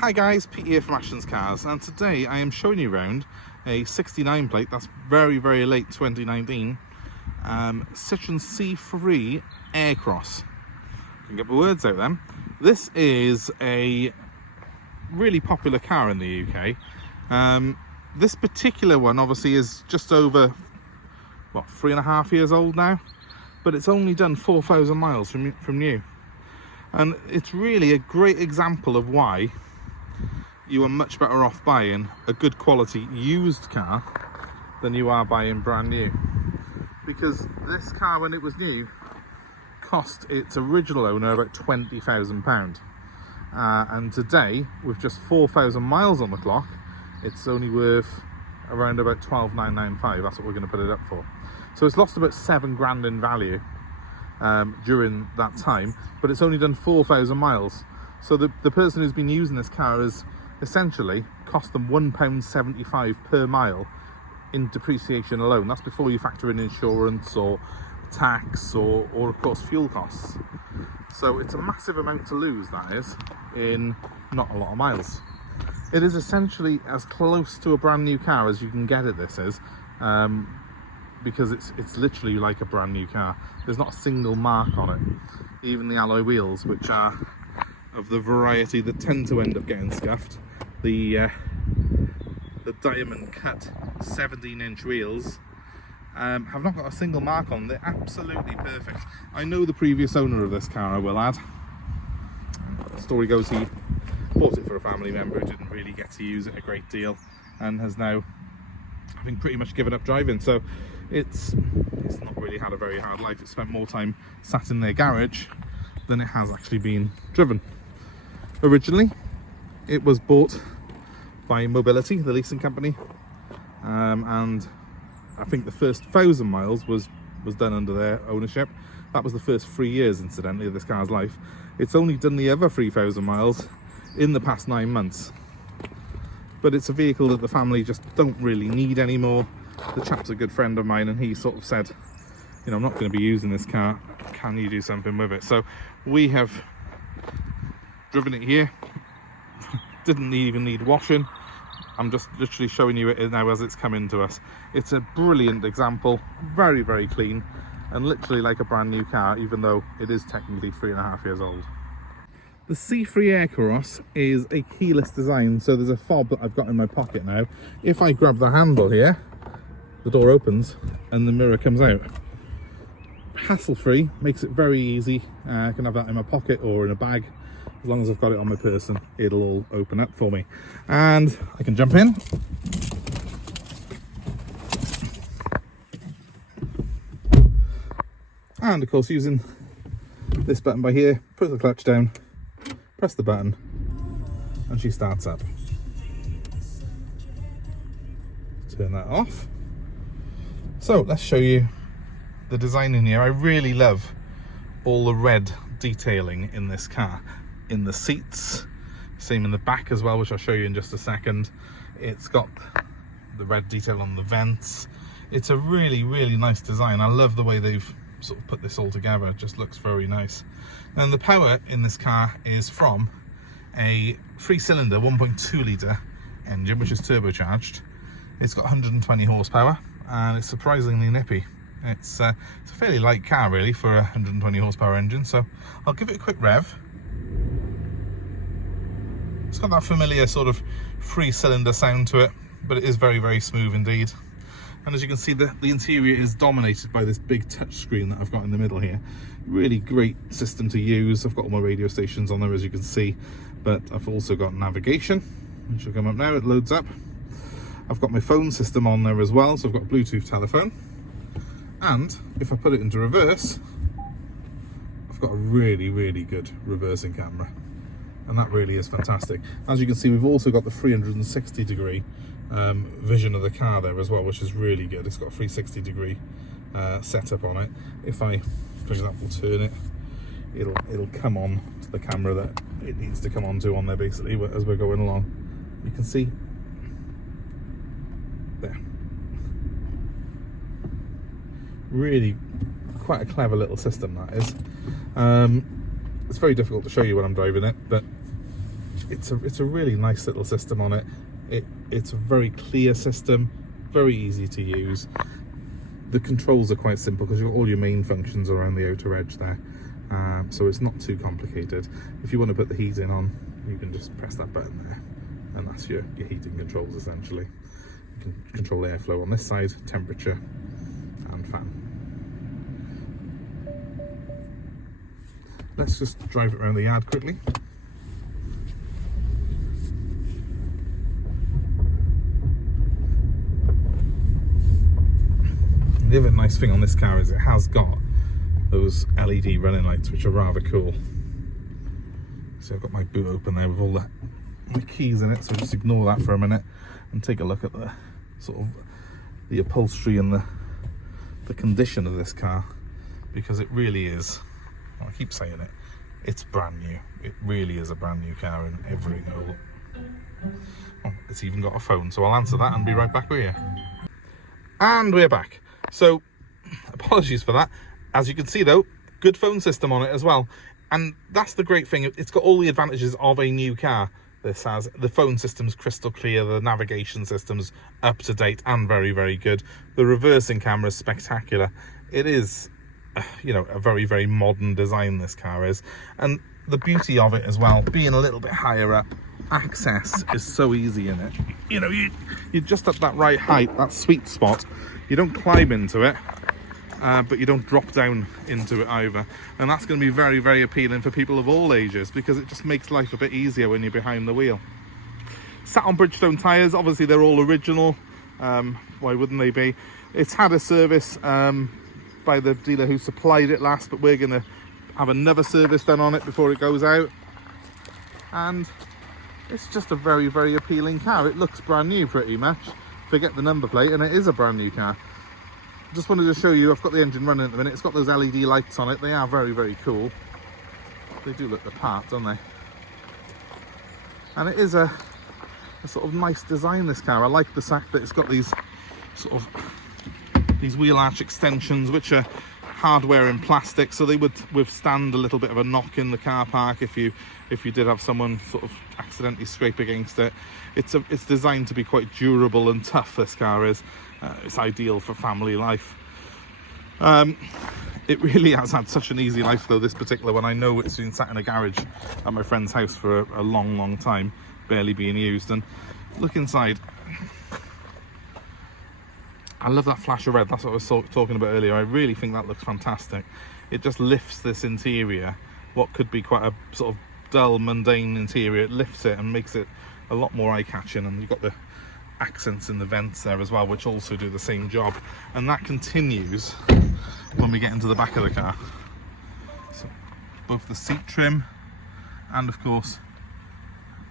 Hi guys, Pete here from Ashton's Cars, and today I am showing you around a 69 plate, that's very late 2019, Citroen C3 aircross. I can get my words out then. This is a really popular car in the UK. This particular one obviously is just over, what, 3.5 years old now, but it's only done 4,000 miles from new. And it's really a great example of why you are much better off buying a good quality used car than you are buying brand new. Because this car, when it was new, cost its original owner about £20,000. And today, with just 4,000 miles on the clock, it's only worth around about £12,995. That's what we're going to put it up for. So it's lost about £7,000 in value during that time, but it's only done 4,000 miles. So the person who's been using this car has essentially cost them £1.75 per mile in depreciation alone. That's before you factor in insurance or tax or of course fuel costs. So it's a massive amount to lose, that is, in not a lot of miles. It is essentially as close to a brand new car as you can get it, this is, because it's literally like a brand new car. There's not a single mark on it. Even the alloy wheels, which are of the variety that tend to end up getting scuffed, the diamond cut 17-inch wheels have not got a single mark on them. They're absolutely perfect. I know the previous owner of this car, I will add. The story goes he bought it for a family member who didn't really get to use it a great deal and has now, I think, pretty much given up driving. So it's not really had a very hard life. It's spent more time sat in their garage than it has actually been driven. Originally, it was bought by Mobility, the leasing company, and I think the first 1,000 miles was done under their ownership. That was the first 3 years, incidentally, of this car's life. It's only done the other 3,000 miles in the past 9 months. But it's a vehicle that the family just don't really need anymore. The chap's a good friend of mine, and he sort of said, you know, I'm not going to be using this car. Can you do something with it? So we have driven it here. Didn't even need washing. I'm just literally showing you it now as it's coming to us. It's a brilliant example, very clean, and literally like a brand new car, even though it is technically 3.5 years old. The C3 aircross is a keyless design, so there's a fob that I've got in my pocket now. If I grab the handle here, the door opens and the mirror comes out. Hassle-free, makes it very easy. I can have that in my pocket or in a bag. As long as I've got it on my person, it'll all open up for me. And I can jump in. And of course, using this button by here, put the clutch down, press the button, and she starts up. Turn that off. So let's show you the design in here. I really love all the red detailing in this car. In the seats, same in the back as well, which I'll show you in just a second. It's got the red detail on the vents. It's a really nice design. I love the way they've sort of put this all together. It just looks very nice. And the power in this car is from a 3-cylinder 1.2 litre engine, which is turbocharged. It's got 120 horsepower and it's surprisingly nippy. It's a fairly light car really for a 120 horsepower engine, so I'll give it a quick rev. It's got that familiar sort of 3-cylinder sound to it, but it is very smooth indeed. And as you can see, the interior is dominated by this big touch screen that I've got in the middle here. Really great system to use. I've got all my radio stations on there, as you can see, but I've also got navigation, which will come up now. It loads up. I've got my phone system on there as well, so I've got a Bluetooth telephone. And if I put it into reverse, I've got a really good reversing camera. And that really is fantastic. As you can see, we've also got the 360-degree vision of the car there as well, which is really good. It's got a 360-degree setup on it. If I, for example, turn it, it'll come on to the camera that it needs to come onto on there, basically, as we're going along. You can see there. Really quite a clever little system, that is. It's very difficult to show you when I'm driving it, but it's a really nice little system on it. It's a very clear system, very easy to use. The controls are quite simple because you've got all your main functions around the outer edge there, so it's not too complicated. If you want to put the heating on, you can just press that button there, and that's your heating controls essentially. You can control airflow on this side, temperature and fan. Let's just drive it around the yard quickly. The other nice thing on this car is it has got those LED running lights, which are rather cool. So I've got my boot open there with all my keys in it, so just ignore that for a minute and take a look at the sort of the upholstery and the condition of this car, because it really is, well, I keep saying it, it's brand new. It really is a brand new car in every note. Oh, it's even got a phone, so I'll answer that and be right back with you. And we're back. So, apologies for that. As you can see though, good phone system on it as well. And that's the great thing. It's got all the advantages of a new car. This has the phone system's crystal clear, the navigation system's up to date and very, very good. The reversing camera is spectacular. It is, you know, a very, very modern design this car is. And the beauty of it as well, being a little bit higher up, access is so easy in it. You know, you're just at that right height, that sweet spot. You don't climb into it, but you don't drop down into it either. And that's going to be very, very appealing for people of all ages, because it just makes life a bit easier when you're behind the wheel. Sat on Bridgestone tyres, obviously they're all original. Why wouldn't they be? It's had a service by the dealer who supplied it last, but we're going to have another service done on it before it goes out. And it's just a very, very appealing car. It looks brand new pretty much. Forget the number plate, and it is a brand new car. Just wanted to show you, I've got the engine running at the minute. It's got those LED lights on it. They are very, very cool. They do look the part, don't they? And it is a sort of nice design, this car. I like the fact that it's got these sort of these wheel arch extensions, which are hardware in plastic, so they would withstand a little bit of a knock in the car park if you did have someone sort of accidentally scrape against it. It's designed to be quite durable and tough, this car is. It's ideal for family life. It really has had such an easy life though, this particular one. I know it's been sat in a garage at my friend's house for a long, long time, barely being used. And look inside. I love that flash of red. That's what I was talking about earlier. I really think that looks fantastic. It just lifts this interior, what could be quite a sort of dull, mundane interior. It lifts it and makes it a lot more eye-catching. And you've got the accents in the vents there as well, which also do the same job. And that continues when we get into the back of the car. So both the seat trim and of course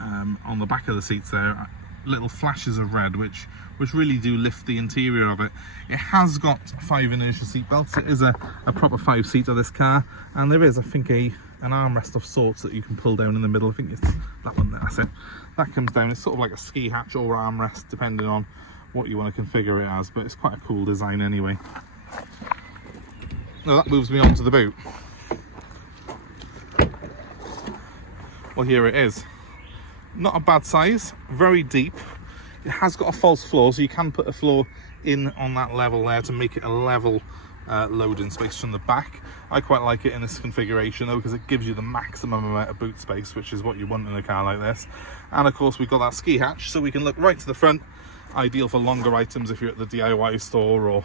on the back of the seats there, little flashes of red which really do lift the interior of it. It has got 5 inertia seat belts. It is a proper 5-seater, this car, and there is, I think, an armrest of sorts that you can pull down in the middle. I think it's that one there, that's it. That comes down. It's sort of like a ski hatch or armrest depending on what you want to configure it as, but it's quite a cool design anyway. Now that moves me on to the boot. Well, here it is. Not a bad size, very deep. It has got a false floor, so you can put a floor in on that level there to make it a level loading space from the back. I quite like it in this configuration though, because it gives you the maximum amount of boot space, which is what you want in a car like this. And of course we've got that ski hatch, so we can look right to the front. Ideal for longer items if you're at the DIY store or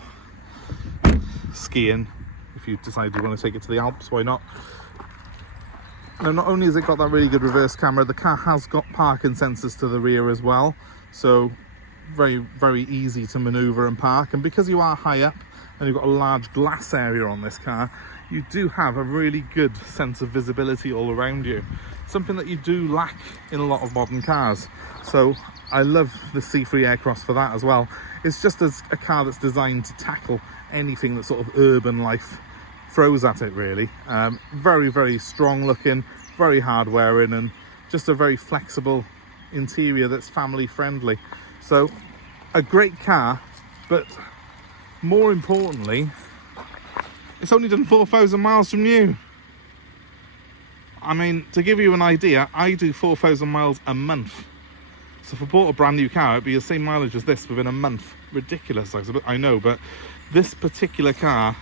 skiing. If you decide you want to take it to the Alps, why not? Now, not only has it got that really good reverse camera, the car has got parking sensors to the rear as well, so very, very easy to maneuver and park. And because you are high up and you've got a large glass area on this car, you do have a really good sense of visibility all around you, something that you do lack in a lot of modern cars. So I love the C3 AIRCROS for that as well. It's just as a car that's designed to tackle anything that sort of urban life throws at it, really. Very, very strong looking, very hard wearing, and just a very flexible interior that's family friendly. So a great car, but more importantly, it's only done 4,000 miles from new. I mean, to give you an idea, I do 4,000 miles a month. So if I bought a brand new car, it'd be the same mileage as this within a month. Ridiculous, I know, but this particular car,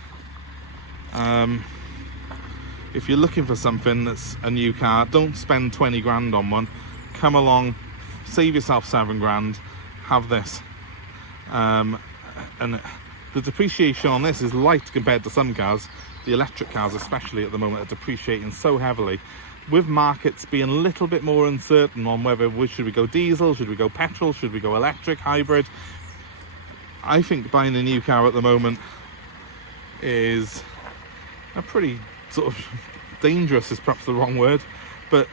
if you're looking for something that's a new car, don't spend 20 grand on one. Come along, save yourself 7 grand, have this. And the depreciation on this is light compared to some cars. The electric cars especially at the moment are depreciating so heavily. With markets being a little bit more uncertain on whether should we go diesel, should we go petrol, should we go electric, hybrid, I think buying a new car at the moment is a pretty sort of dangerous is perhaps the wrong word, but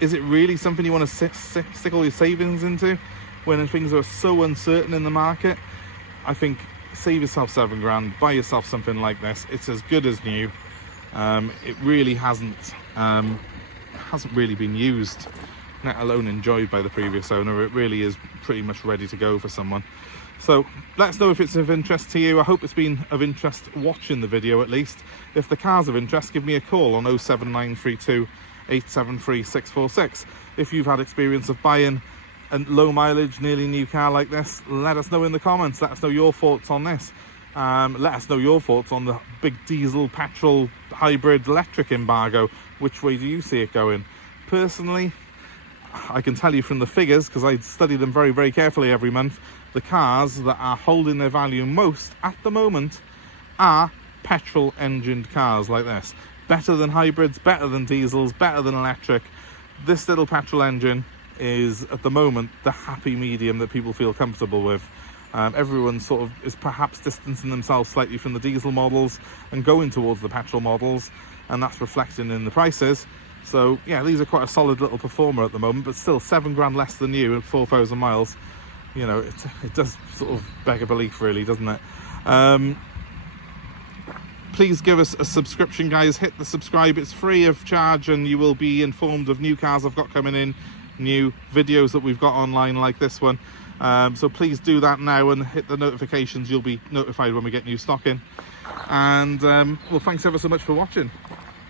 is it really something you want to stick all your savings into when things are so uncertain in the market? I think save yourself 7 grand, buy yourself something like this. It's as good as new. It really hasn't really been used, let alone enjoyed by the previous owner. It really is pretty much ready to go for someone. So let us know if it's of interest to you. I hope it's been of interest watching the video at least. If the car's of interest, give me a call on 07932 873 646. If you've had experience of buying a low mileage, nearly new car like this, let us know in the comments. Let us know your thoughts on this. Let us know your thoughts on the big diesel, petrol, hybrid, electric embargo. Which way do you see it going? Personally, I can tell you from the figures, because I study them very, very carefully every month, the cars that are holding their value most at the moment are petrol engined cars like this. Better than hybrids, better than diesels, better than electric. This little petrol engine is at the moment the happy medium that people feel comfortable with. Everyone sort of is perhaps distancing themselves slightly from the diesel models and going towards the petrol models, and that's reflecting in the prices. So yeah, these are quite a solid little performer at the moment, but still 7 grand less than new at 4,000 miles. You know, it does sort of beg a belief really, doesn't it? Please give us a subscription, guys. Hit the subscribe, it's free of charge, and you will be informed of new cars I've got coming in, new videos that we've got online like this one. So please do that now and hit the notifications. You'll be notified when we get new stock in. And well, thanks ever so much for watching.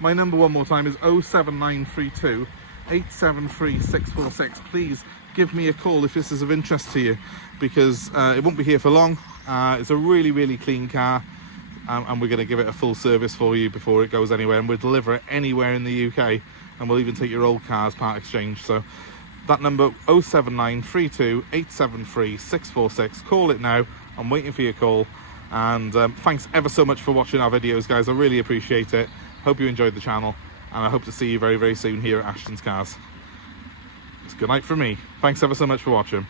My number one more time is 07932 873 646. Please give me a call if this is of interest to you, because it won't be here for long. It's a really, really clean car, and we're going to give it a full service for you before it goes anywhere, and we'll deliver it anywhere in the UK, and we'll even take your old car as part exchange. So that number, 07932 873 646. Call it now. I'm waiting for your call. And thanks ever so much for watching our videos, guys. I really appreciate it. Hope you enjoyed the channel, and I hope to see you very, very soon here at Ashton's Cars. It's good night from me. Thanks ever so much for watching.